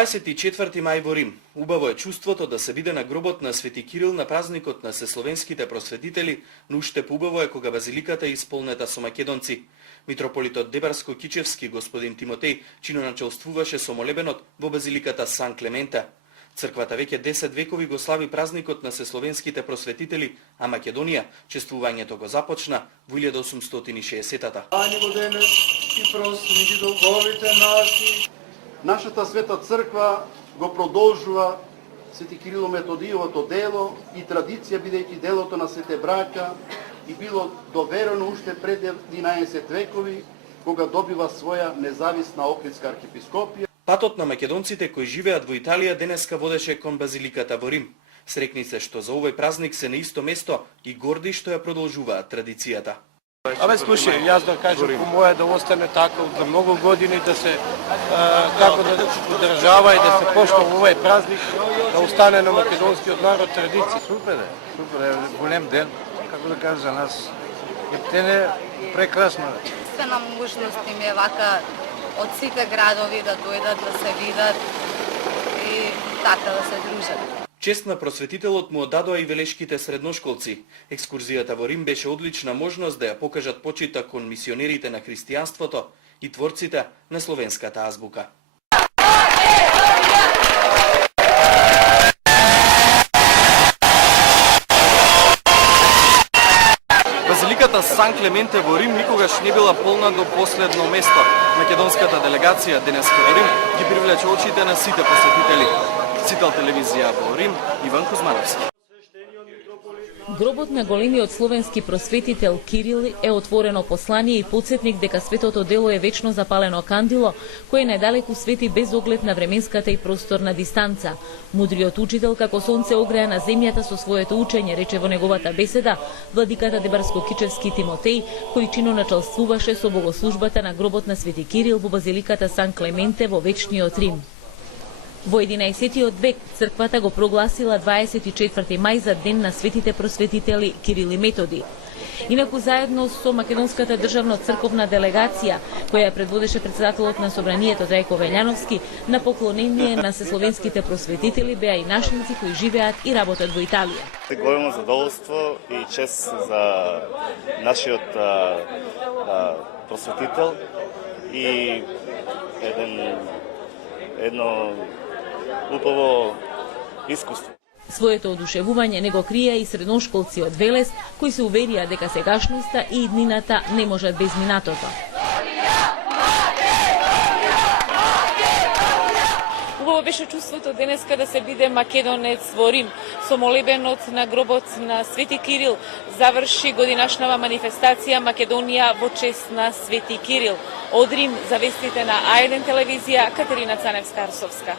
24 мај во Рим. Убаво е чувството да се биде на гробот на Свети Кирил на празникот на сесловенските просветители, но уште поубаво е кога базиликата е исполнета со македонци. Митрополитот Дебарско-Кичевски господин Тимотеј чиноначелствуваше со молебенот во базиликата Сан Клемента. Црквата веќе 10 векови го слави празникот на сесловенските просветители, а Македонија чествувањето го започна во 1860-та. Нашата света црква го продолжува Свети Кирило Методијовото дело и традиција, бидејќи делото на сите браќа и било доверено уште пред 11 векови, кога добива своја независна Охридска архиепископија. Патот на македонците кои живеат во Италија денеска водеше кон базиликата во Рим. Срекни се што за овој празник се на исто место и горди што ја продолжуваат традицијата. Абе, слушај, јас да кажам, по моја да остане така за многу години, да се како да одржава и да се поштува овој празник, да остане на македонскиот народ традиција. Супер е голем ден, како да кажа за нас. Ден е прекрасно. Свена можност им е вака од сите градови да дојдат, да се видат и така да се дружат. Чест на просветителот му одадоа и велешките средношколци. Екскурзијата во Рим беше одлична можност да ја покажат почита кон мисионерите на христијанството и творците на словенската азбука. Базиликата Сан Клементе во Рим никогаш не била полна до последно место. Македонската делегација денеска во Рим ги привлече очите на сите посетители. Цител телевизија во Рим, Иван Кузмановски. Гробот на големиот словенски просветител Кирил е отворено послание и подсетник дека светото дело е вечно запалено кандило, кое најдалеку свети без оглед на временската и просторна дистанца. Мудриот учител како сонце огреа на земјата со своето учење, рече во неговата беседа владиката Дебарско-Кичевски Тимотеј, кој чиноначелствуваше со богослужбата на гробот на Свети Кирил во базиликата Сан Клементе во вечниот Рим. Во 11 век црквата го прогласила 24 мај за ден на светите просветители Кирил и Методи. Инаку заедно со македонската државно црковна делегација, која предводеше председателот на собранието Трајко Велјановски, на поклонение на сесловенските просветители беа и нашинци кои живеат и работат во Италија. Големо задоволство и чест за нашиот просветител и едно убаво искуство. Своето одушевување не го крија и средношколци од Велес, кои се уверија дека сегашноста и иднината не можат без минатото. Убаво беше чувството денеска да се биде македонец во Рим. Со молебенот на гробот на Свети Кирил заврши годинашнава манифестација Македонија во чест на Свети Кирил. Од Рим за вестите на А1 телевизија, Катерина Цаневска-Арсовска.